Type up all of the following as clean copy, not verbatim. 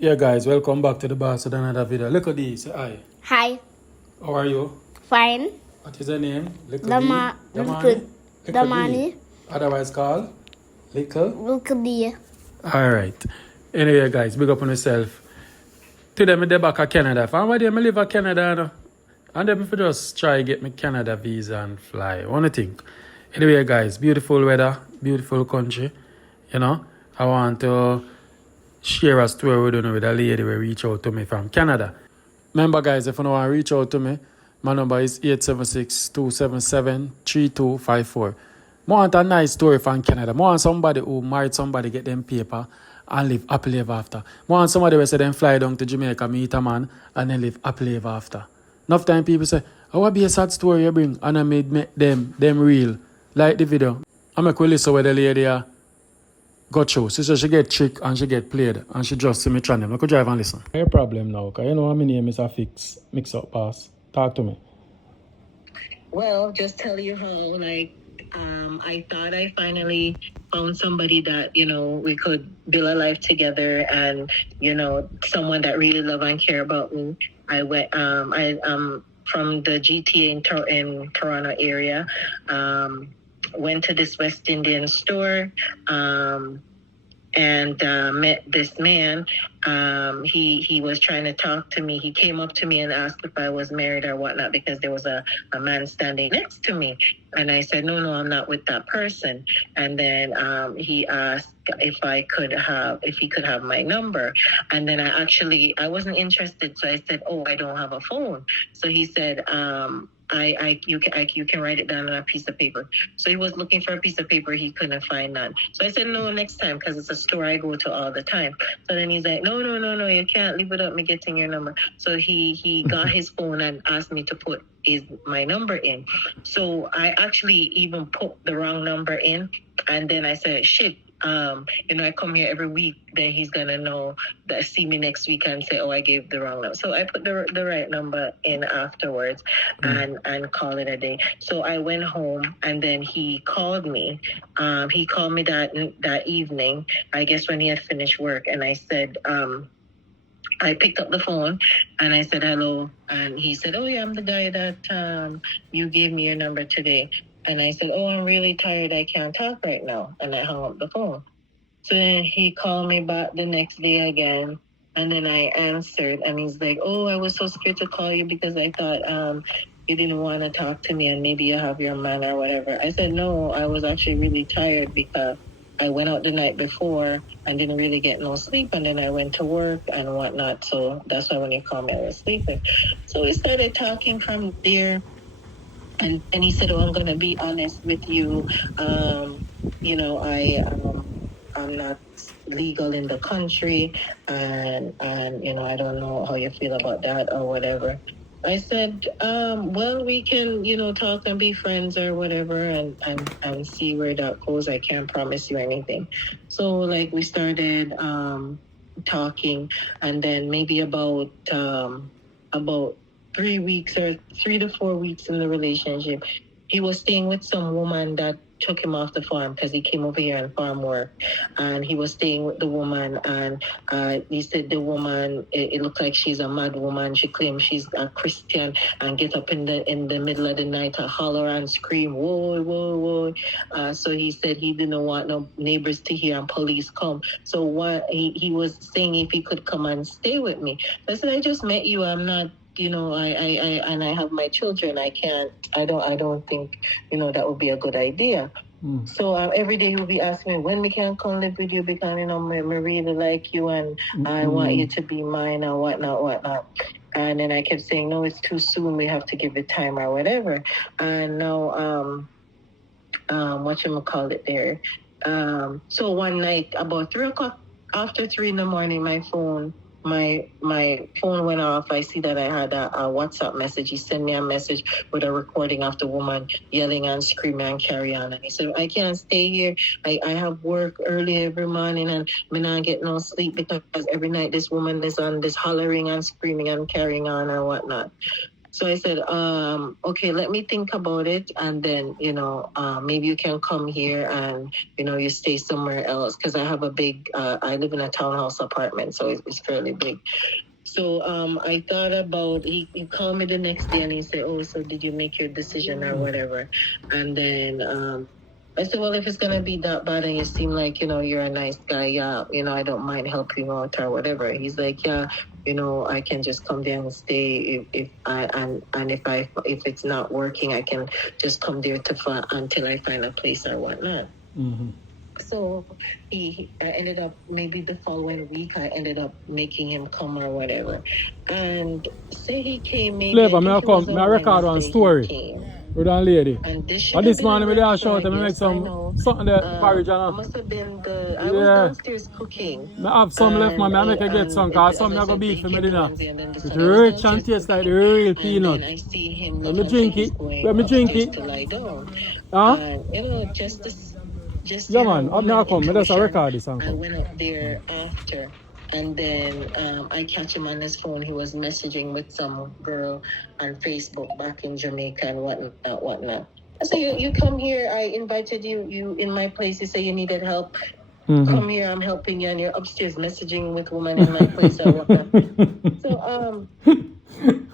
Yeah, guys, welcome back to the boss with another video. Look at this. Hi. Hi. How are you? Fine. What is your name? Little Dama, D? Damani? Little Damani. D. Otherwise called? Little? D. Alright. Anyway, guys, big up on yourself. Today, I'm back to Canada. From where I live in Canada, no? And then if I just try get my Canada visa and fly. What do you think? Anyway, guys, beautiful weather, beautiful country. You know, I want to share a story with you with a lady who reached out to me from Canada. Remember, guys, if you want to reach out to me, my number is 876-277-3254. I want a nice story from Canada. I want somebody who married somebody, get them paper, and live happily ever after. I want somebody who say them fly down to Jamaica, meet a man, and then live happily ever after. Enough time people say, oh, what be a sad story you bring? And I made them real. Like the video. I make we listen with the lady got through. She said she get tricked and she get played. And she just see me channel. I could drive and listen. Your problem now, because you know how my name is a mix-up boss. Talk to me. Well, just tell you how, I thought I finally found somebody that, we could build a life together and, someone that really love and care about me. I went, from the GTA in Toronto area, went to this West Indian store, and met this man. He was trying to talk to me. He came up to me and asked if I was married or whatnot because there was a man standing next to me. And I said, no, I'm not with that person. And then he asked if he could have my number. And then I wasn't interested. So I said, oh, I don't have a phone. So he said, you can write it down on a piece of paper. So he was looking for a piece of paper. He couldn't find none. So I said, no, next time, because it's a store I go to all the time. So then he's like, no, you can't leave without me getting your number. So he got his phone and asked me to put my number in. So I actually even put the wrong number in. And then I said, shit. I come here every week, then he's gonna know that see me next week and say, oh, I gave the wrong number. So I put the right number in afterwards and call it a day. So I went home and then he called me. He called me that evening, I guess when he had finished work, and I said, I picked up the phone and I said, hello. And he said, oh yeah, I'm the guy that you gave me your number today. And I said, oh, I'm really tired. I can't talk right now. And I hung up the phone. So then he called me back the next day again. And then I answered. And he's like, oh, I was so scared to call you because I thought you didn't want to talk to me and maybe you have your man or whatever. I said, no, I was actually really tired because I went out the night before and didn't really get no sleep. And then I went to work and whatnot. So that's why when you called me, I was sleeping. So we started talking from there. And he said, oh, I'm going to be honest with you. I'm not legal in the country. And I don't know how you feel about that or whatever. I said, well, we can, talk and be friends or whatever and see where that goes. I can't promise you anything. So, we started talking. And then maybe about 3 weeks or 3 to 4 weeks in the relationship, he was staying with some woman that took him off the farm because he came over here and farm work. And he was staying with the woman, and he said the woman, it looked like she's a mad woman. She claims she's a Christian and get up in the middle of the night and holler and scream, whoa, whoa, whoa. So he said he didn't want no neighbors to hear and police come. So he was saying if he could come and stay with me. I said, I just met you. I'm not, I have my children. I don't think, that would be a good idea. So every day he'll be asking me when we can come live with you because, I really like you and I want you to be mine and whatnot. And then I kept saying, no, it's too soon. We have to give it time or whatever. And now, whatchamacallit there. So one night about 3 o'clock, after 3 in the morning, my phone went off. I see that I had a WhatsApp message. He sent me a message with a recording of the woman yelling and screaming and carry on. And he said, I can't stay here. I have work early every morning and I not get no sleep because every night this woman is on this hollering and screaming and carrying on and whatnot. So I said, okay, let me think about it, and then maybe you can come here and you stay somewhere else, because I have a big. I live in a townhouse apartment, so it's fairly big. So I thought about. He called me the next day and he said, "Oh, so did you make your decision or whatever?" And then I said, "Well, if it's gonna be that bad and you seem like you're a nice guy, yeah, I don't mind helping you out or whatever." He's like, "Yeah, I can just come there and stay if I and if it's not working, I can just come there until I find a place or whatnot." Mm-hmm. So I ended up, maybe the following week, I ended up making him come or whatever. And say he came, maybe Flavor, I may I think it was come? a May I record one Wednesday he story came. with one lady? And this should And have this been a morning, me red there shout flag. and me make Yes, I know. some something that porridge It and must have been I was yeah. downstairs cooking. Me have some left, man. I make a get some, cause some I go beat for me dinner. It's rich and taste like the real peanut. And I see him Let me leave, drink it. Let me drink it. to lie down. Huh? And just Yeah, man. Up now come. Me just a record this and I come. went up there after, and then I catch him on his phone. He was messaging with some girl on Facebook back in Jamaica and whatnot. I said, you come here. I invited you in my place. You say you needed help. Mm-hmm. Come here. I'm helping you. And you're upstairs messaging with woman in my place or whatnot. So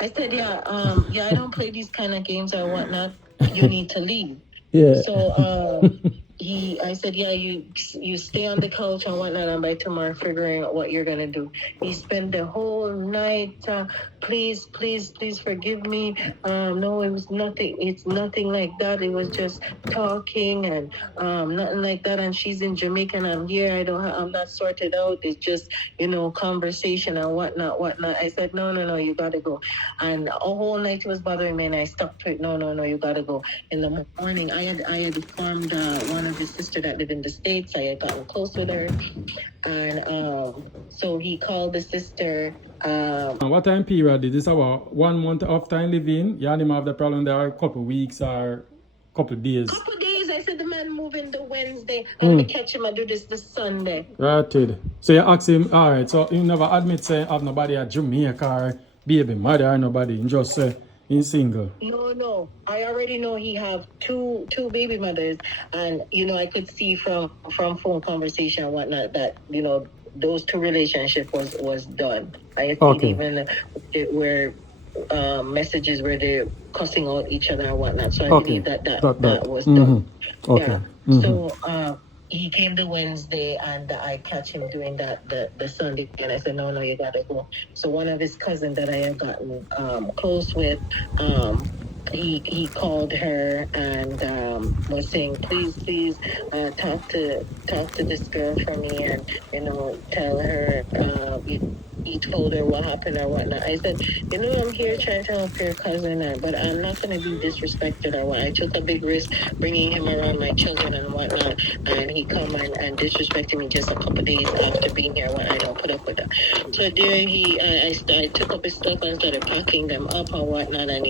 I said, yeah, I don't play these kind of games or whatnot. You need to leave. Yeah. So I said, yeah, you stay on the couch and whatnot, and by tomorrow figuring out what you're gonna do. He spent the whole night, please forgive me. No, it was nothing. It's nothing like that. It was just talking and nothing like that. And she's in Jamaica and I'm here. I'm not sorted out. It's just conversation and whatnot. I said, no, you gotta go. And a whole night it was bothering me, and I stuck to it. No, you gotta go. In the morning, I had informed one of his sister that lived in the States. I had gotten close with her, and so he called the sister. What time period is this? About 1 month of time living? You and him have the problem there a couple weeks or couple days? Couple days. I said the man moving the Wednesday, and I catch him. I do this Sunday. Right. So you ask him, all right. So you never admit say have nobody at Jamaica or baby mother or nobody. You just say he's single. No. I already know he have two baby mothers, and I could see from phone conversation and whatnot that those two relationship was done. I think even where messages where they're cussing out each other and whatnot. So I believe that was done. Okay. Yeah. Mm-hmm. So he came the Wednesday, and I catch him doing that the Sunday, and I said, no, you gotta go. So one of his cousins that I had gotten close with, he called her and was saying, please talk to this girl for me, and tell her he told her what happened or whatnot. I said, I'm here trying to help your cousin, but I'm not going to be disrespected or what. I took a big risk bringing him around my children and whatnot, and he come and disrespected me just a couple days after being here when I don't put up with that. So there I took up his stuff and started packing them up or whatnot, and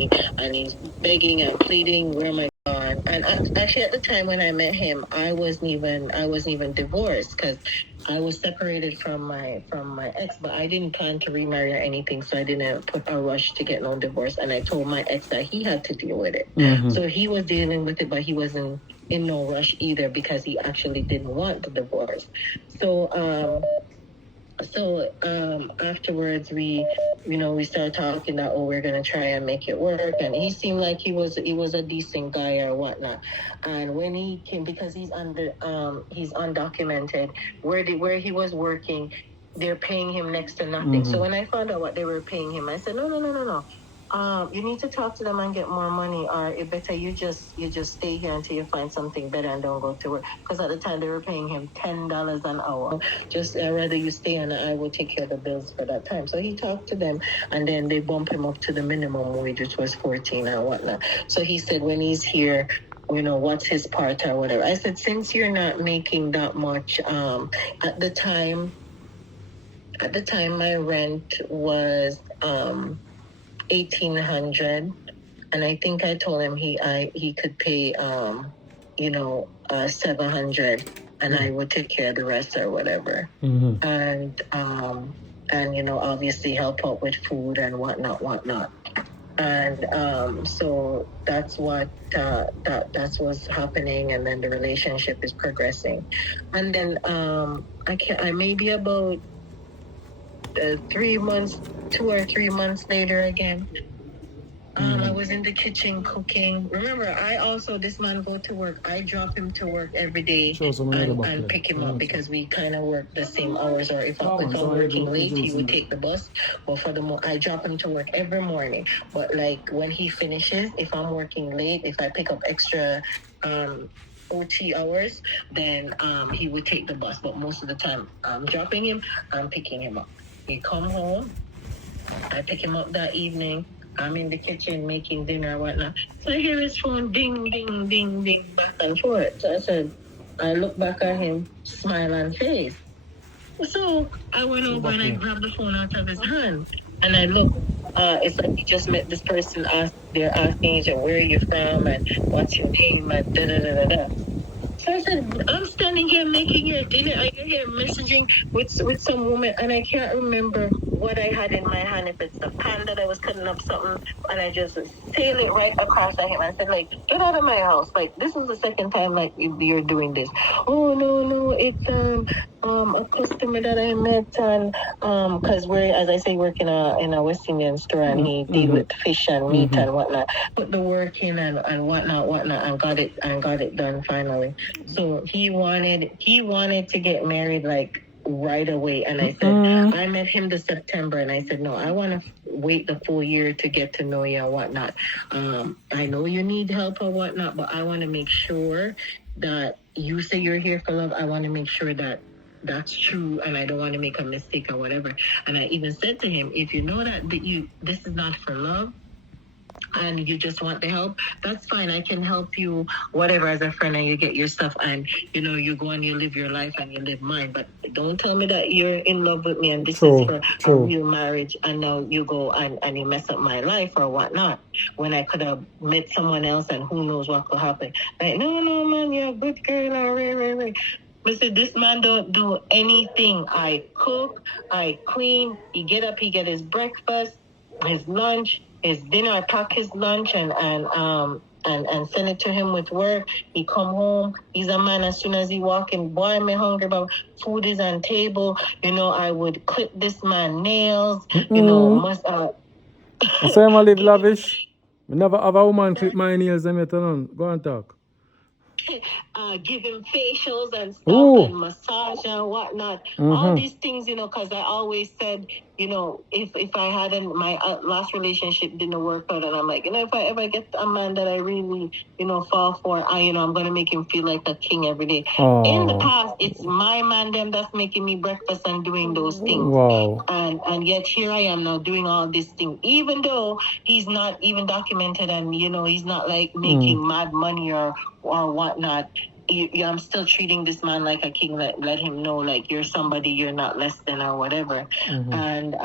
he's begging and pleading, where am I gone? And actually at the time when I met him, I wasn't even divorced, because I was separated from my ex, but I didn't plan to remarry or anything, so I didn't put a rush to get no divorce. And I told my ex that he had to deal with it. Mm-hmm. So he was dealing with it, but he wasn't in no rush either, because he actually didn't want the divorce. So afterwards we started talking that we're gonna try and make it work, and he seemed like he was a decent guy or whatnot. And when he came, because he's undocumented, where he was working, they're paying him next to nothing. Mm-hmm. So when I found out what they were paying him, I said, no. You need to talk to them and get more money, or it better you just stay here until you find something better and don't go to work. Because at the time they were paying him $10 an hour. Just rather you stay and I will take care of the bills for that time. So he talked to them, and then they bump him up to the minimum wage, which was 14 and whatnot. So he said when he's here, what's his part or whatever. I said, since you're not making that much, at the time my rent was $1,800, and I think I told him he could pay $700, and I would take care of the rest or whatever. Mm-hmm. And obviously help out with food and whatnot. And so that's what that's what's happening, and then the relationship is progressing. And then I maybe about 3 months, 2 or 3 months later again. I was in the kitchen cooking. Remember, this man go to work. I drop him to work every day and pick him up because we kind of work the same hours. Or if I'm working late, he would take the bus. But I drop him to work every morning. But like when he finishes, if I'm working late, if I pick up extra OT hours, then he would take the bus. But most of the time, I'm dropping him, I'm picking him up. He come home, I pick him up that evening. I'm in the kitchen making dinner or whatnot. So I hear his phone ding, ding, ding, ding, back and forth. So I look back at him, smile on face. So I went over and I grabbed the phone out of his hand. And I look, it's like he just met this person. They're asking each other, where are you from and what's your name and da-da-da-da-da. So I said, I'm standing here making your dinner. I get here messaging with some woman, and I can't remember what I had in my hand. If it's the pan that I was cutting up something, and I just sail it right across at him. I said, like, get out of my house. Like, this is the second time, like, you're doing this. Oh, no, it's a customer that I met, and because we're, as I say, work in a West Indian store, and he deal with fish and meat and whatnot. Put the work in and whatnot, and got it done finally. So he wanted to get married like right away, and I said I met him this September, and I said no, I want to wait the full year to get to know you and whatnot. I know you need help or whatnot, but I want to make sure that you say you're here for love. I want to make sure that that's true, and I don't want to make a mistake or whatever. And I even said to him, if you know that this is not for love, and you just want the help, that's fine. I can help you, whatever, as a friend, and you get your stuff, and you go and you live your life and you live mine. But don't tell me that you're in love with me and this is for a real marriage, and now you go and you mess up my life or whatnot, when I could have met someone else and who knows what could happen. Like, no, man, you're a good girl, or Ray. I said, this man don't do anything. I cook, I clean, he get up, he get his breakfast, his lunch, his dinner. I pack his lunch and send it to him with work. He come home. He's a man. As soon as he walk in, boy, I'm hungry, but food is on table. I would clip this man nails. I say I live lavish. I never have a woman clip my nails. Go and talk. Give him facials and stuff, and massage and whatnot. All these things, because I always said, if I hadn't, my last relationship didn't work out, and I'm like, if I ever get a man that I really, fall for, I'm going to make him feel like a king every day. In the past, it's my man them that's making me breakfast and doing those things. Wow. And yet here I am now doing all these things, even though he's not even documented, and, he's not like making mad money or whatnot. I'm still treating this man like a king. Let him know, like, you're somebody, you're not less than or whatever. And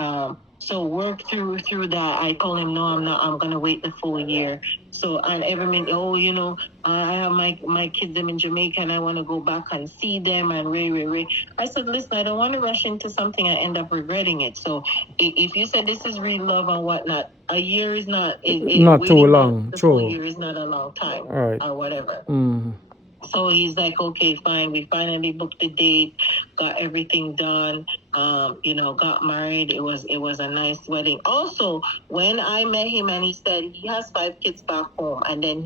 so work through that. I told him, no, I'm not. I'm gonna wait the full year. So, and every minute, I have my kids them in Jamaica, and I want to go back and see them. And Ray. I said, listen, I don't want to rush into something and end up regretting it. So, if you said this is real love and whatnot, a year is not too long. The full year is not a long time, right, or whatever. So he's like, okay, fine. We finally booked the date, got everything done, got married. It was a nice wedding. Also, when I met him and he said he has 5 kids back home, and then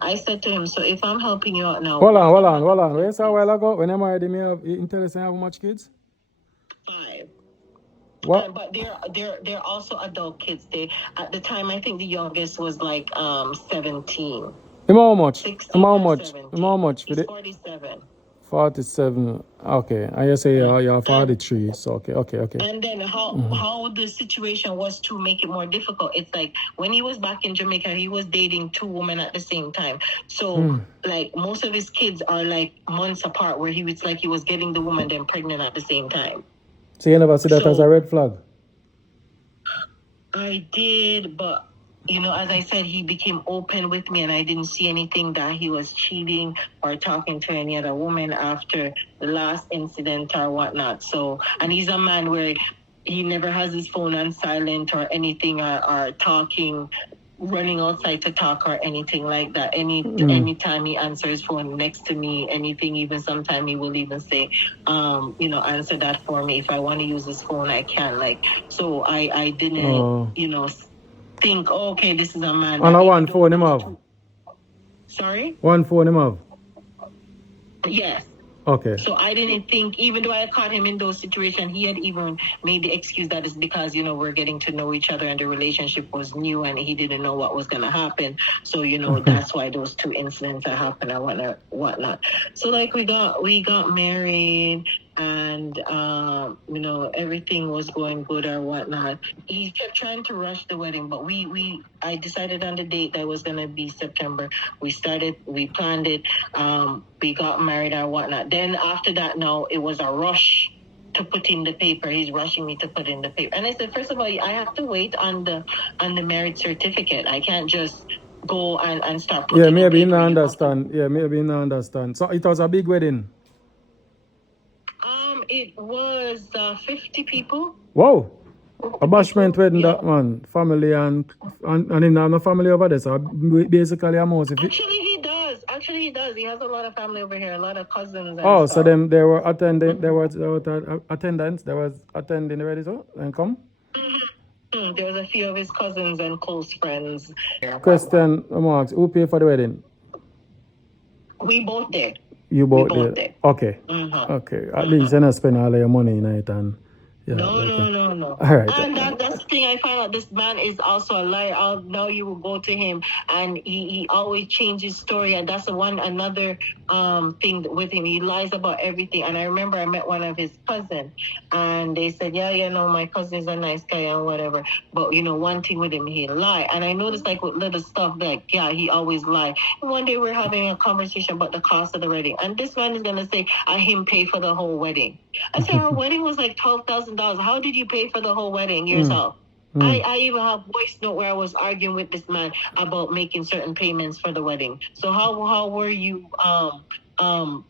I said to him, so if I'm helping you out now. Hold on. Wait a while ago, when I married him, you tell us I have how much kids? 5. What? But they're also adult kids. At the time, I think the youngest was like 17. How much? 16 How or much? 17. How much? He's 47. 47. Okay. I say you're 43. So okay. And then how the situation was to make it more difficult. It's like when he was back in Jamaica, he was dating 2 women at the same time. So like most of his kids are like months apart, where he was getting the woman then pregnant at the same time. So you never see that as a red flag? I did, but as I said, he became open with me, and I didn't see anything that he was cheating or talking to any other woman after the last incident or whatnot. So, and he's a man where he never has his phone on silent or anything, or talking, running outside to talk or anything like that. Anytime he answers phone next to me, anything, even sometime he will even say, answer that for me. If I want to use his phone, I can. Like, so I didn't, think, okay, this is a man. And one phone him have? Sorry? One phone him have? Yes. Okay. So I didn't think, even though I caught him in those situations, he had even made the excuse that it's because, we're getting to know each other and the relationship was new and he didn't know what was going to happen. So, that's why those two incidents that happened and whatnot. So, like, we got married and, everything was going good or whatnot. He kept trying to rush the wedding, but I decided on the date that was going to be September. We planned it, we got married or whatnot. Then after that, no, it was a rush to put in the paper. He's rushing me to put in the paper. And I said, first of all, I have to wait on the marriage certificate. I can't just go and start putting in paper. Maybe you not understand. Maybe you not understand. So it was a big wedding? It was 50 people. Wow. A bashment wedding, that man. Family and him have no family over there. So basically a mouse. Actually, he does. He has a lot of family over here, a lot of cousins. And so them they were attending. There was attendance. There was attending already, so and come. There was a few of his cousins and close friends. Question, Marks, who paid for the wedding? We both did. You both did? Okay. Okay. At least you're not spending all of your money in it and... Yeah, no. All right. And that's the thing. I found out this man is also a liar. Now you will go to him, and he always changes story, and that's another thing with him. He lies about everything. And I remember I met one of his cousins, and they said, my cousin is a nice guy and whatever. But one thing with him, he lie. And I noticed, like, with little stuff, like, he always lie. And one day we're having a conversation about the cost of the wedding, and this man is gonna say, him pay for the whole wedding. I said, our wedding was like $12,000. How did you pay for the whole wedding yourself? I even have voice note where I was arguing with this man about making certain payments for the wedding. So how were you?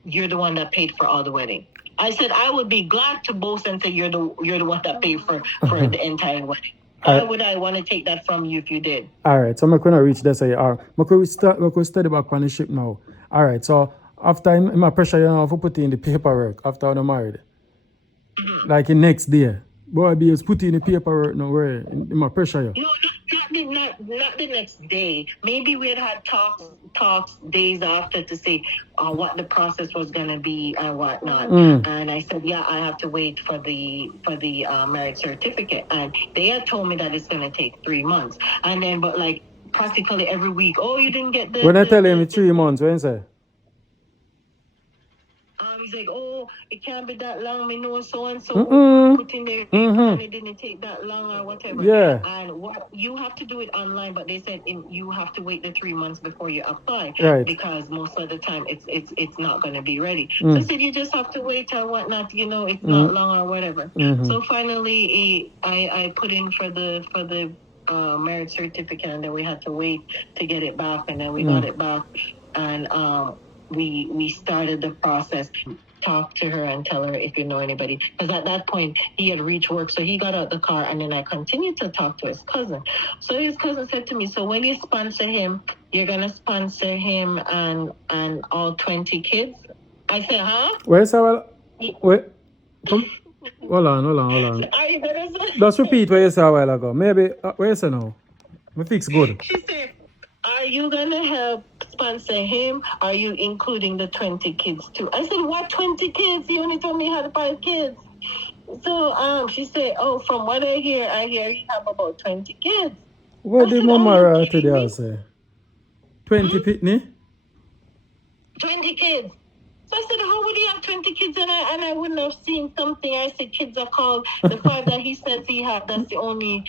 You're the one that paid for all the wedding. I said I would be glad to boast and say you're the one that paid for the entire wedding. Why would I want to take that from you if you did? All right, so I'm going to reach this. We could study back on the ship now. All right, so after my pressure, for putting in the paperwork after I'm married. Like the next day. Boy, be put in the paperwork now where in my pressure. No, not the next day. Maybe we had talks days after to say what the process was gonna be and whatnot. And I said, I have to wait for the marriage certificate. And they had told me that it's gonna take 3 months. And then, but like practically every week, you didn't get the. When I tell him 3 months, when say? He's like, it can't be that long. Me know so and so put in there, and it didn't take that long or whatever. Yeah. And what you have to do it online, but they said you have to wait the 3 months before you apply, right? Because most of the time it's not going to be ready. So I said you just have to wait or whatnot. It's not long or whatever. So finally, I put in for the marriage certificate, and then we had to wait to get it back, and then we got it back, and we started the process. Talk to her and tell her if you know anybody. Because at that point, he had reached work, so he got out the car, and then I continued to talk to his cousin. So his cousin said to me, so when you sponsor him, you're going to sponsor him and all 20 kids? I said, huh? Wait. Hold on. Are you going to say? Let's repeat what you said a while ago. Maybe, what you say now? Me fix good. She said, are you going to help sponsor him? Are you including the 20 kids too? I said, what 20 kids? He only told me he had 5 kids. So she said, from what I hear you have about 20 kids. What did Mama today say? 20 pitney? 20 kids. So I said, how would he have 20 kids? And I wouldn't have seen something. I said, kids are called the 5 that he says he had. That's the only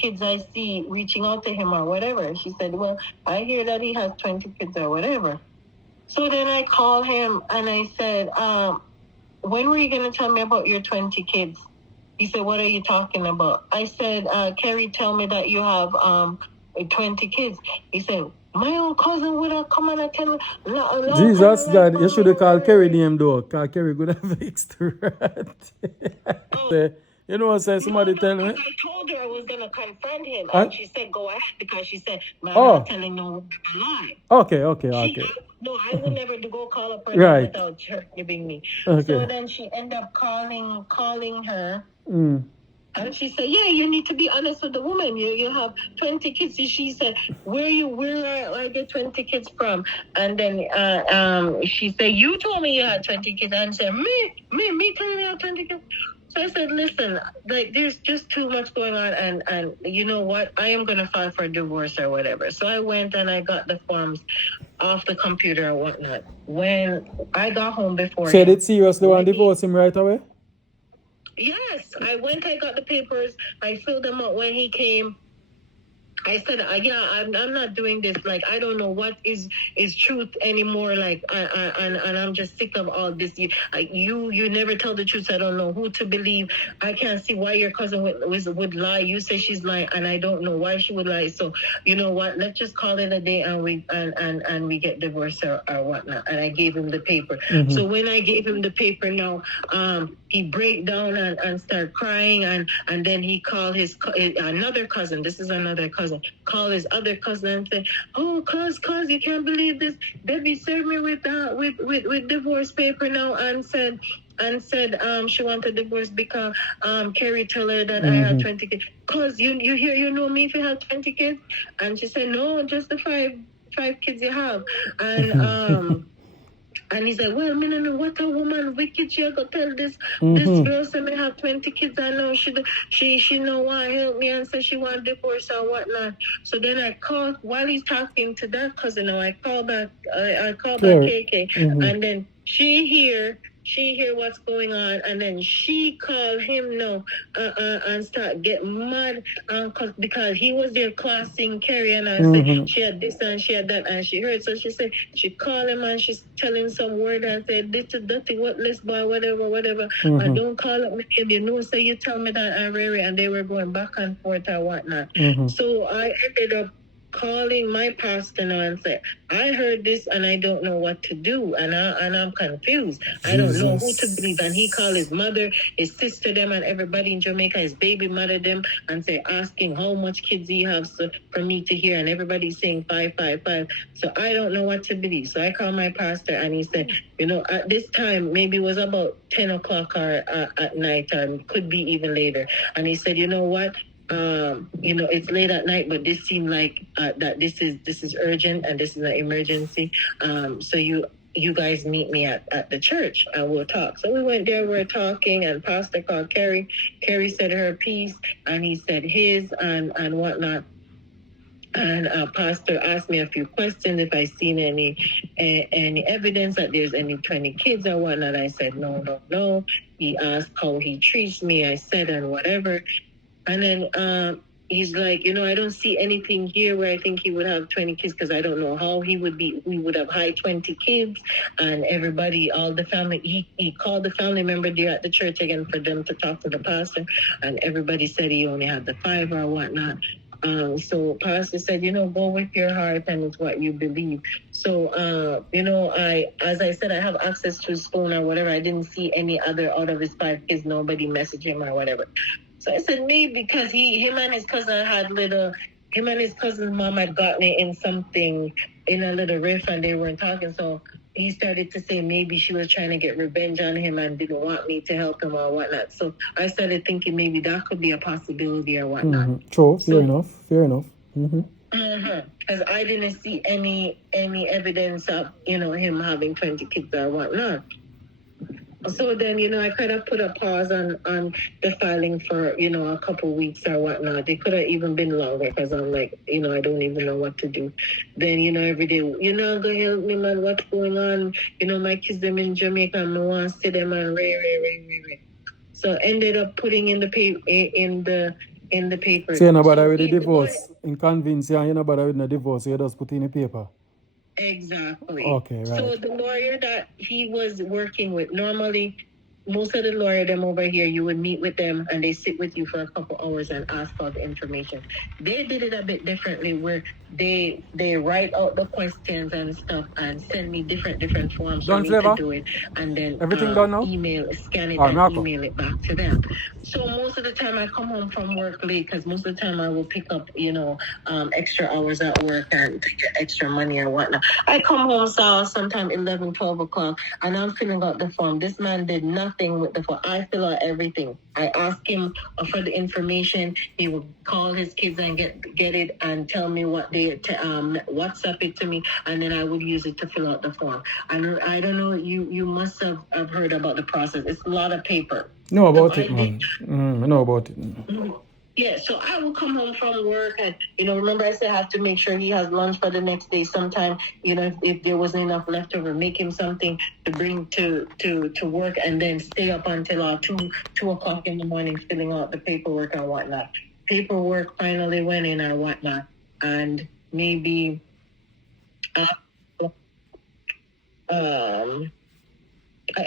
kids I see reaching out to him or whatever. And she said, well, I hear that he has 20 kids or whatever. So then I called him and I said, when were you going to tell me about your 20 kids? He said, what are you talking about? I said, Kerry, tell me that you have 20 kids. He said, my own cousin would have come and tell me. Jesus, God, you should have called Kerry name though. Because Kerry could have fixed that. You know what say somebody tell me? I told her I was gonna confront him, I- and she said go ahead because she said, "Man, Oh. I'm not telling no one a lie." Okay. No, I would never go call up her Right. without her giving me. Okay. So then she ended up calling her. Mm. And she said, "Yeah, you need to be honest with the woman. You have 20 kids." She said, "Where I get 20 kids from?" And then she said, "You told me you had 20 kids." And I said, "Me telling you I have 20 kids?" So I said, "Listen, like there's just too much going on, and you know what? I am gonna file for divorce or whatever." So I went and I got the forms off the computer and whatnot. When I got home before So him, did seriously want to divorce him right away? yes, I went. I got the papers. I filled them out when he came. I said, "Yeah, I'm not doing this. Like, I don't know what is truth anymore. Like, and I'm just sick of all this. You never tell the truth. So I don't know who to believe. I can't see why your cousin would lie. You say she's lying, and I don't know why she would lie. So you know what? Let's just call it a day, and we get divorced or whatnot." And I gave him the paper. Mm-hmm. So when I gave him the paper, now he break down and start crying, and then he called his another cousin. This is another cousin. Call his other cousin and say, "Oh, cuz, you can't believe this. Debbie served me with divorce paper now and said she wanted divorce because Kerry told her that I had 20 kids. Cuz you hear, you know me if you have 20 kids?" And she said, "No, just the five kids you have." And and he said, "Well, me no know what a woman wicked. She go tell this girl say me have 20 kids. I know she no want to help me and say she want divorce or whatnot." So then I called while he's talking to that cousin. Now I called back. I called back KK, and then she hear what's going on, and then she called him now and start get mad because he was there classing Carrie, and I said she had this and she had that, and she heard. So she said she called him and she's telling some word and said, "This is dirty, worthless boy, whatever. I don't call up my name. You know, say you tell me that I'm Rary," and they were going back and forth or whatnot. So I ended up calling my pastor now and said, "I heard this and I don't know what to do, and I'm confused. I don't know who to believe." And he called his mother, his sister, them, and everybody in Jamaica, his baby mother, them, and say asking how much kids he has for me to hear, and everybody's saying 5. So I don't know what to believe. So I called my pastor, and he said, "You know, at this time, maybe it was about 10 o'clock or at night, and could be even later." And he said, "You know what? You know, it's late at night, but this seemed like that this is urgent and this is an emergency. So you guys meet me at the church and we'll talk." So we went there, we're talking, and Pastor called Carrie. Carrie said her piece, and he said his, and whatnot. And Pastor asked me a few questions if I seen any evidence that there's any 20 kids or whatnot. I said no. He asked how he treats me. I said and whatever. And then he's like, "You know, I don't see anything here where I think he would have 20 kids, because I don't know how he would have high 20 kids." And everybody, all the family, he called the family member there at the church again for them to talk to the pastor, and everybody said he only had the 5 or whatnot. So pastor said, "You know, go with your heart and it's what you believe." So, you know, as I said, I have access to his phone or whatever. I didn't see any other out of his 5 kids. Nobody messaged him or whatever. So I said maybe because him and his cousin him and his cousin's mom had gotten it in something, in a little riff, and they weren't talking. So he started to say maybe she was trying to get revenge on him and didn't want me to help him or whatnot. So I started thinking maybe that could be a possibility or whatnot. True, fair enough. Because I didn't see any evidence of, you know, him having 20 kids or whatnot. So then, you know, I kind of put a pause on the filing for, you know, a couple weeks or whatnot. It could have even been longer, because I'm like, you know, I don't even know what to do. Then, you know, every day, "You know, go help me, man, what's going on? You know, my kids, them in Jamaica, and I want to see them and ray. So ended up putting in the paper. So you're not bother with the divorce. In convince you, you're not bother with the divorce, you just put in the paper. Exactly. Okay, right. So the lawyer that he was working with, normally most of the lawyer them over here, you would meet with them and they sit with you for a couple hours and ask for the information. They did it a bit differently, where they write out the questions and stuff and send me different forms for Done, me to Flavor? do it, and then Everything done now? scan it Alright, and Marco. email it back to them. So most of the time I come home from work late, because most of the time I will pick up, extra hours at work and to get extra money or whatnot. I come home sometime 11, 12 o'clock, and I'm filling out the form. This man did nothing with the form. I fill out everything. I ask him for the information. He will call his kids and get it and tell me what they WhatsApp it to me, and then I would use it to fill out the form. I don't know. You must have heard about the process. It's a lot of paper. Know about it, man. I know about it. Yeah, so I will come home from work and, remember I said I have to make sure he has lunch for the next day. Sometime, if there wasn't enough leftover, make him something to bring to work, and then stay up until 2 o'clock in the morning filling out the paperwork and whatnot. Paperwork finally went in and whatnot. And maybe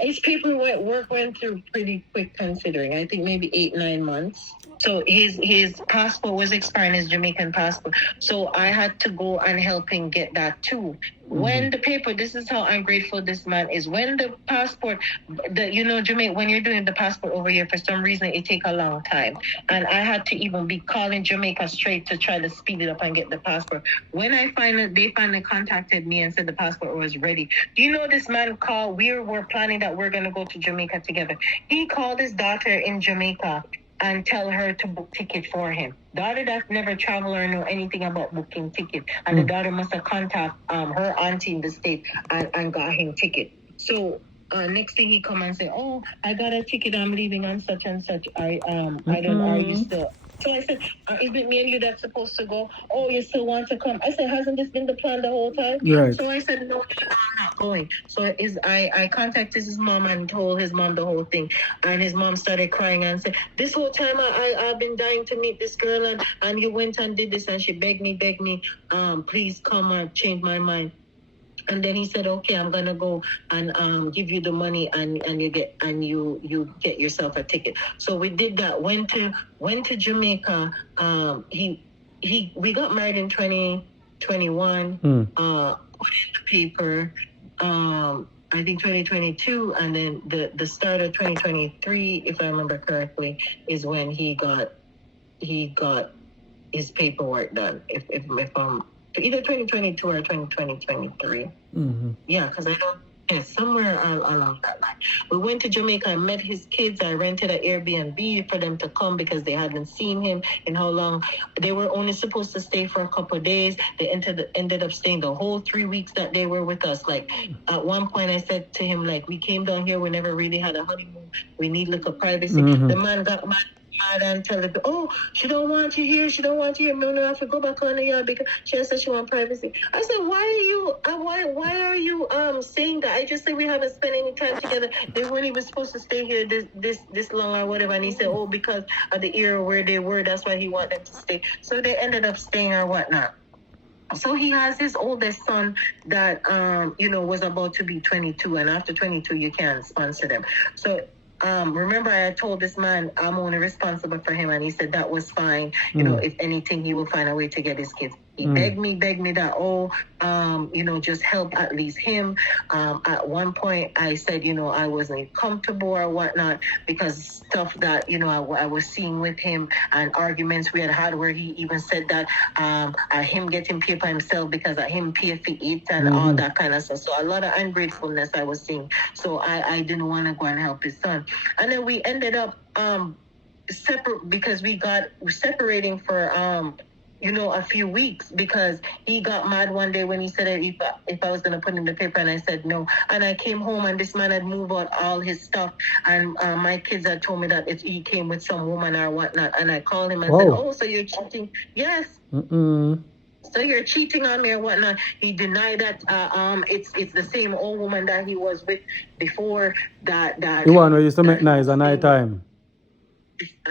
his paperwork went through pretty quick, considering. I think maybe 8-9 months. So his passport was expiring, his Jamaican passport. So I had to go and help him get that too. When the paper, this is how ungrateful this man is. When the passport, Jamaica, when you're doing the passport over here, for some reason it take a long time, and I had to even be calling Jamaica straight to try to speed it up and get the passport. When they finally contacted me and said the passport was ready. Do you know this man called? We were planning that we're gonna go to Jamaica together. He called his daughter in Jamaica and tell her to book ticket for him. Daughter that never traveled or know anything about booking ticket, and the daughter must have contacted her auntie in the state and got him ticket. So next thing he come and say, "Oh, I got a ticket. I'm leaving on such and such. I don't. Are you still?" So I said, "Is it me and you that's supposed to go? Oh, you still want to come?" I said, "Hasn't this been the plan the whole time?" Right. So I said, "No, I'm not going." So I contacted his mom and told his mom the whole thing, and his mom started crying and said, "This whole time I've been dying to meet this girl, and you went and did this," and she begged me, "Please come and change my mind." And then he said, "Okay, I'm gonna go and give you the money, and you get yourself a ticket." So we did that. Went to Jamaica. We got married in 2021. Put in the paper. I think 2022, and then the start of 2023, if I remember correctly, is when he got his paperwork done. If I'm either 2022 or 2023. Yeah, because I don't. Yeah, somewhere along that line. We went to Jamaica. I met his kids. I rented an Airbnb for them to come because they hadn't seen him in how long. They were only supposed to stay for a couple of days. They ended up staying the whole 3 weeks that they were with us. Like, at one point I said to him, like, we came down here, we never really had a honeymoon. We need a little privacy. The man got mad and tell her, "Oh, she don't want you here. She don't want you here. No, I have to go back on the yard because she said she want privacy." I said, "Why are you saying that? I just said we haven't spent any time together. They weren't even supposed to stay here this long or whatever." And he said, "Oh, because of the era where they were, that's why he want them to stay." So they ended up staying or whatnot. So he has his oldest son that was about to be 22, and after 22 you can't sponsor them. So remember I told this man I'm only responsible for him, and he said that was fine. If anything, he will find a way to get his kids. He begged me that, just help at least him. At one point I said, I wasn't comfortable or whatnot because stuff that, I was seeing with him and arguments we had where he even said that him getting paper himself because of him pay for it and all that kind of stuff. So a lot of ungratefulness I was seeing. So I didn't want to go and help his son. And then we ended up separate because we're separating for a few weeks because he got mad one day when he said that if I was going to put in the paper, and I said no. And I came home and this man had moved out all his stuff, and my kids had told me that he came with some woman or whatnot. And I called him and said, "Oh, so you're cheating?" "Yes." "So you're cheating on me or whatnot?" He denied that it's the same old woman that he was with before that The one who used to make noise at night time.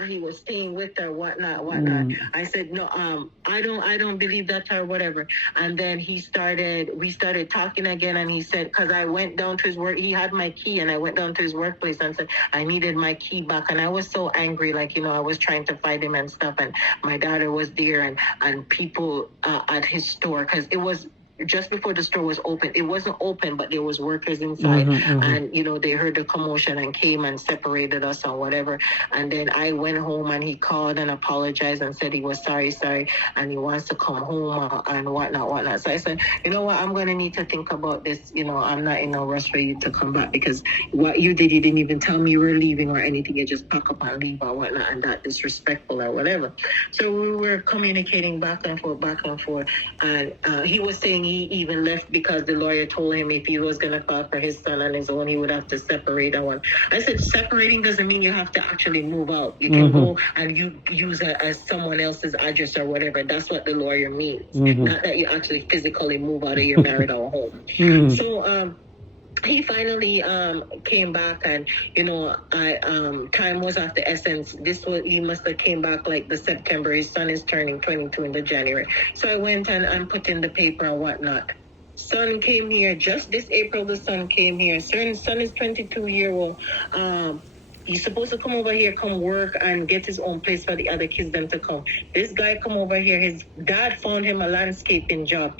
he was staying with her, whatnot. I said, no, I don't believe that or whatever. And then we started talking again, and he said, because I went down to his work, he had my key, and I went down to his workplace and said, I needed my key back. And I was so angry, like, I was trying to fight him and stuff, and my daughter was there, and people at his store, because it was just before the store was open. It wasn't open, but there was workers inside, and they heard the commotion and came and separated us or whatever. And then I went home, and he called and apologized and said he was sorry, and he wants to come home and whatnot. So I said, you know what, I'm gonna need to think about this. I'm not in no rush for you to come back, because what you didn't even tell me you were leaving or anything. You just pack up and leave or whatnot, and that disrespectful or whatever. So we were communicating back and forth, and he was saying he even left because the lawyer told him if he was going to file for his son on his own, he would have to separate that one. I said, separating doesn't mean you have to actually move out. You can go and you use it as someone else's address or whatever. That's what the lawyer means. Not that you actually physically move out of your marital home. So, he finally came back, and time was of the essence. He must have came back like the September. His son is turning 22 in the January. So I went and put in the paper and whatnot. Son came here just this April. The son came here. Son is 22-year-old. He's supposed to come over here, come work, and get his own place for the other kids them to come. This guy come over here. His dad found him a landscaping job.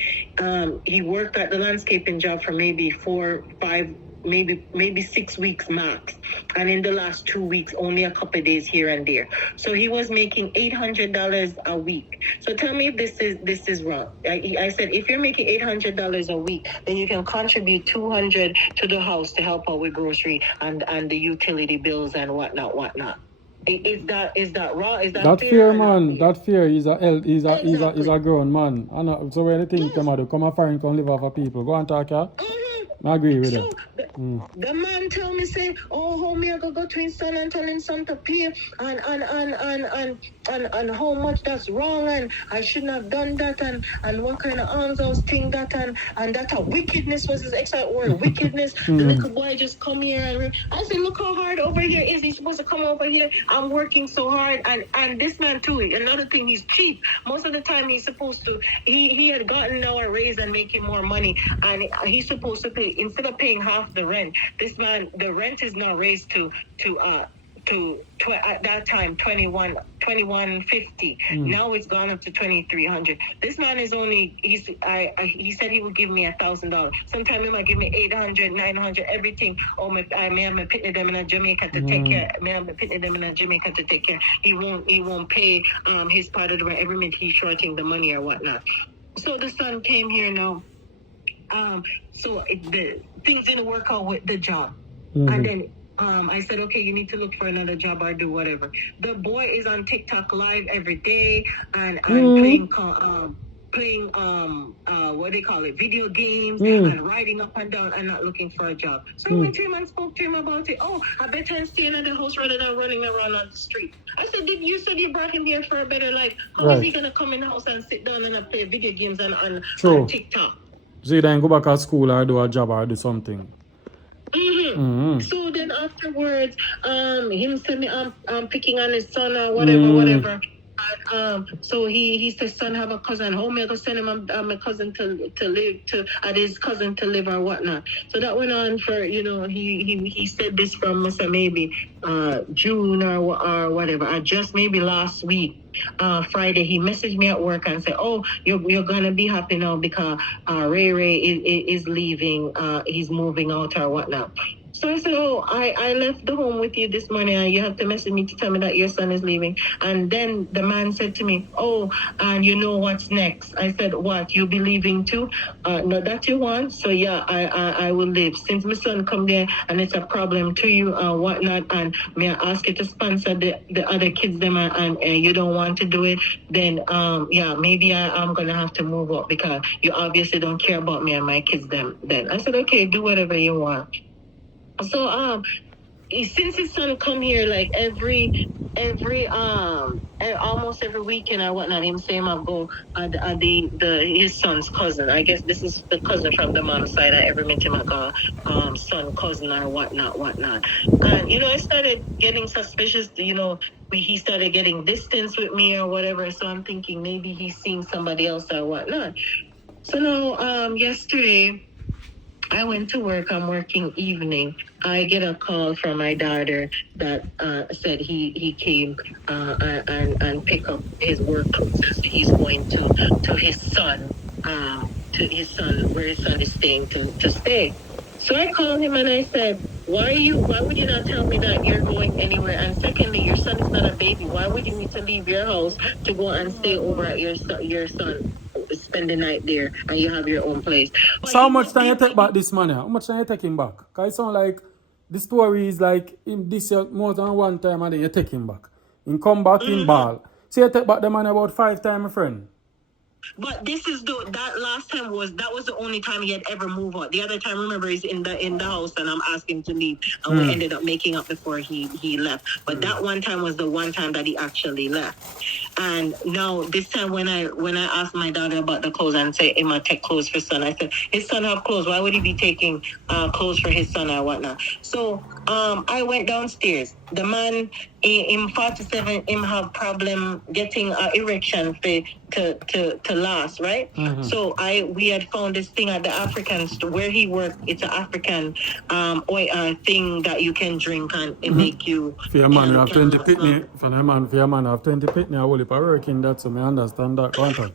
He worked at the landscaping job for maybe 4, 5, maybe 6 weeks max. And in the last 2 weeks, only a couple of days here and there. So he was making $800 a week. So tell me if this is wrong. I said, if you're making $800 a week, then you can contribute $200 to the house to help out with grocery and the utility bills and whatnot. Is that wrong? Is that fair, man? That fair. He's a grown man. And so when you think come out, come a foreign, come live off of people. Go and talk, yeah? I agree with that. The man tell me, say, oh, homie, I go to his son and tell him son to pay and how much that's wrong, and I shouldn't have done that, and what kind of arms I was thinking that, and that a wickedness was his exact word, wickedness. The little boy just come here, and I said, look how hard over here is. He's supposed to come over here. I'm working so hard, and this man too, another thing, he's cheap. Most of the time he's supposed to, he had gotten now a raise and making more money, and he's supposed to pay, instead of paying half the rent, this man, the rent is now raised to at that time $21.50. Now it's gone up to $2,300. This man is only he said he would give me $1,000. Sometimes he might give me $800, $900, everything. I may have to put them in Jamaica to take care. He won't pay his part of the rent every minute. He's shorting the money or whatnot. So the son came here now. So the things didn't work out with the job, and then I said, okay, you need to look for another job or do whatever. The boy is on TikTok live every day, and I'm playing what they call it, video games, and riding up and down and not looking for a job. So I went to him and spoke to him about it. Oh, I better I'm staying at the house rather than running around on the street. I said, you said you brought him here for a better life. How is he gonna come in the house and sit down and play video games on TikTok? So you then go back to school or do a job or do something. So then afterwards, him said me I'm picking on his son or whatever. So he said, son have a cousin. How may I go send him my cousin to live at his cousin to live or whatnot. So that went on for he said this from maybe June or whatever. I just maybe last week. Friday, he messaged me at work and said, oh, you're gonna be happy now because Ray is leaving, he's moving out or whatnot. So I said, oh, I left the home with you this morning and you have to message me to tell me that your son is leaving. And then the man said to me, oh, and you know what's next? I said, what, you be leaving too? No, that you want? So yeah, I will leave. Since my son come there and it's a problem to you whatnot, and may I ask you to sponsor the other kids them and you don't want to do it, then yeah, maybe I'm gonna have to move up because you obviously don't care about me and my kids them then. I said, okay, do whatever you want. So since his son come here like almost every weekend or whatnot, him say him go his son's cousin. I guess this is the cousin from the mom's side. I ever met him like a son cousin or whatnot. And I started getting suspicious. He started getting distance with me or whatever. So I'm thinking maybe he's seeing somebody else or whatnot. So now yesterday I went to work. I'm working evening. I get a call from my daughter that said he came and pick up his work clothes. He's going to his son, where his son is staying to stay. So I called him and I said, why would you not tell me that you're going anywhere? And secondly, your son is not a baby. Why would you need to leave your house to go and stay over at your son, spend the night there, and you have your own place? So how much time you take back this man here? How much time you take him back? Because it sound like the story is like him this year more than one time and then you take him back. He come back in ball. So you take back the man about 5 times, my friend. But this is that last time was the only time he had ever moved out. The other time, remember, he's in the house and I'm asking him to leave, and we ended up making up before he left. But that one time was the one time that he actually left. And now this time when I asked my daughter about the clothes and say, "Am I take clothes for son?" I said, "His son have clothes. Why would he be taking clothes for his son or whatnot?" So I went downstairs. The man in 47, him have problem getting an erection to last, right? So we had found this thing at the African store where he worked. It's an African oil thing that you can drink and it make you. For your man, you have 20 pitney. For your man, have 20 pitney. I will if I work in that, so I understand that. Go on.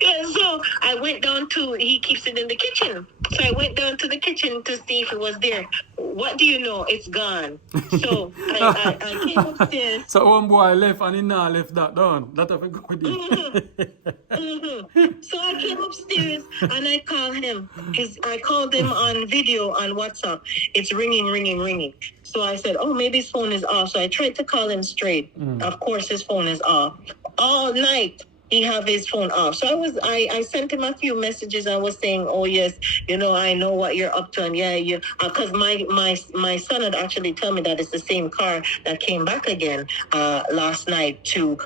Yeah, so I went down he keeps it in the kitchen. So I went down to the kitchen to see if it was there. What do you know? It's gone. So I came upstairs. So one boy left and he now left that down. That have a good So I came upstairs and I called him. I called him on video on WhatsApp. It's ringing. So I said, oh, maybe his phone is off. So I tried to call him straight. Of course, his phone is off. All night, he have his phone off. So I sent him a few messages. I was saying, oh yes, I know what you're up to, and yeah, because my son had actually told me that it's the same car that came back again last night to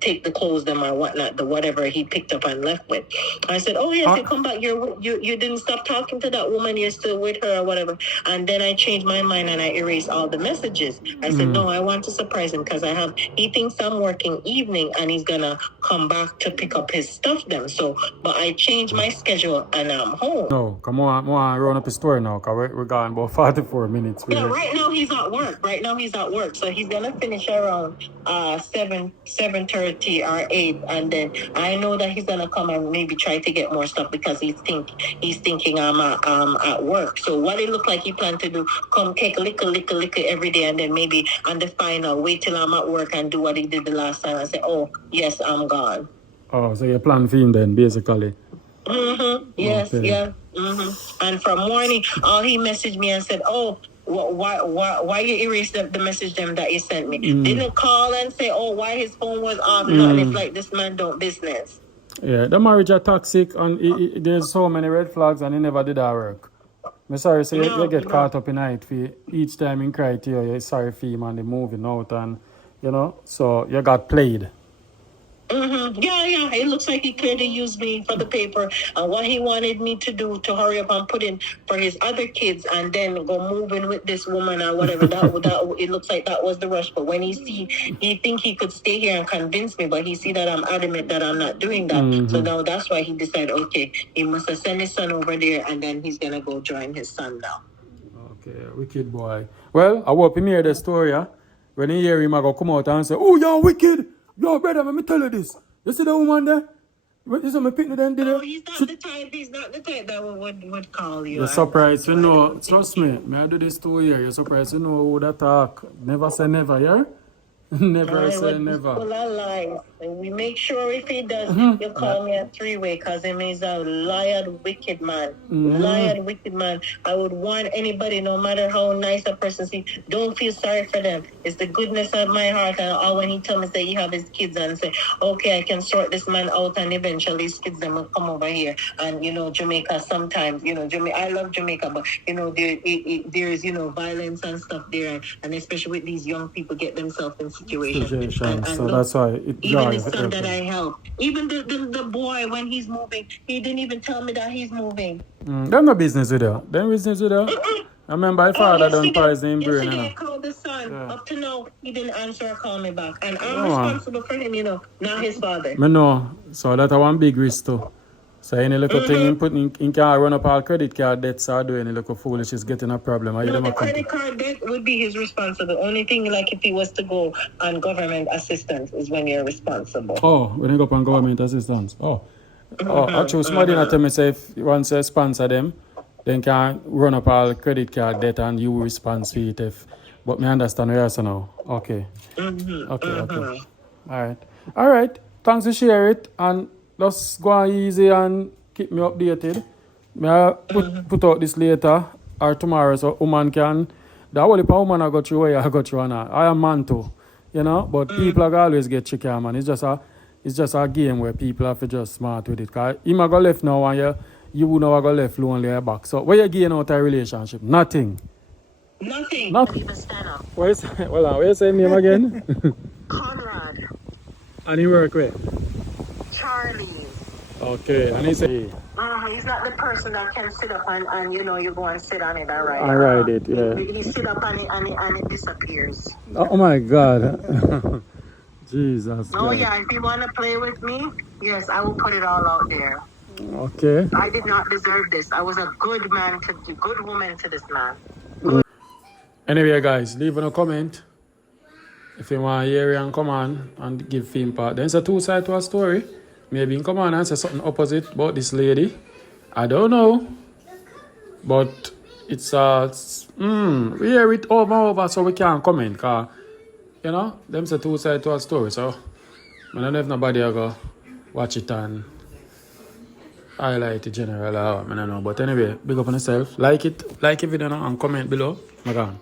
take the clothes them or whatnot, the whatever he picked up and left with. I said, oh yes, you come back. You didn't stop talking to that woman. You're still with her or whatever. And then I changed my mind and I erased all the messages. I said, no, I want to surprise him because he thinks I'm working evening and he's gonna come back to pick up his stuff then. So, but I changed my schedule and I'm home. No, come on, run up the story now, because we're gone about 44 minutes. Yeah, right now he's at work. So he's gonna finish around 7:30 or 8, and then I know that he's gonna come and maybe try to get more stuff because he's thinking I'm at work. So what it looked like he planned to do, come take liquor every day, and then maybe on the final wait till I'm at work and do what he did the last time and say, oh yes, I'm gone. Oh, so you plan for him then, basically. Yes, okay. Yeah. And from morning, he messaged me and said, oh, why you erased the message them that you sent me? Didn't call and say, oh, why his phone was off. Nothing. It's like this man don't business. Yeah, the marriage are toxic and there's so many red flags and he never did that work. I'm sorry, so you get caught up in it for each time in cry to you, you're sorry for him and they're moving out and so you got played. Yeah. It looks like he clearly used me for the paper and what he wanted me to do to hurry up and put in for his other kids and then go moving with this woman or whatever. That it looks like that was the rush. But when he think he could stay here and convince me, but he see that I'm adamant that I'm not doing that. So now that's why he decided, okay, he must have sent his son over there and then he's gonna go join his son now. Okay, wicked boy. Well, I hope him hear the story, yeah? When he hear him, I go come out and say, oh, you're wicked. Yo, brother, let me tell you this. You see the woman there? You see my picnic then did it? No, he's not the type that would call you. You're surprised you know. Trust me, I do this 2 years. You're surprised you know who that talk. Never say never, yeah? Never say never. Full of lies. And we make sure if he does, you call me at 3-way, because him is a liar, wicked man. Liar, wicked man. I would warn anybody, no matter how nice a person is, don't feel sorry for them. It's the goodness of my heart. And all when he tell me that he have his kids and say, okay, I can sort this man out, and eventually his kids them will come over here. And Jamaica sometimes, I love Jamaica, but there's violence and stuff there, and especially with these young people get themselves in situations. And so look, that's why it even the son that I help, even the boy when he's moving, he didn't even tell me that he's moving. Them no business with you. Them business with you. I remember my father done poison in brain. Yesterday I called the son. Up to now, he didn't answer or call me back. And I'm responsible for him, not his father. I know. So that's one big risk too. So any little thing in putting in can run up all credit card debts or do any little foolish is getting a problem. The credit card debt would be his responsibility. Only thing like if he was to go on government assistance is when you're responsible. Oh, when you go on government assistance. Actually somebody not tell me say if you want to sponsor them, then can run up all credit card debt and you respond to it but me understand where you are now. Okay. Okay. Alright. Thanks for share it and just go on easy and keep me updated. May I put out this later or tomorrow so woman can. The only woman I got through where I got through now. I am man too, but people are always get tricky, man. It's just a game where people have to just smart with it. Cause you might go left now and you would never go left lonely or back. So where you gain out a relationship? Nothing. Even stand up. Where's your name again? Conrad. And he work where? Charlie. Okay, and he say He's not the person that can sit up and you go and sit on it and ride. I ride it, yeah. He sit up on it and it disappears. Oh my God. Jesus. Oh yeah, if you want to play with me, yes, I will put it all out there. Okay. I did not deserve this. I was a good woman to this man. Anyway, guys, leave a comment if you want to hear it and come on and give film part. There's a two side to a story. Maybe you come on and say something opposite about this lady. I don't know. But it's we hear it over and over so we can't comment. Cause, them's a two side to a story. So I don't know if nobody will go watch it and highlight it general. I don't know. But anyway, big up on yourself. Like the video now and comment below. My God.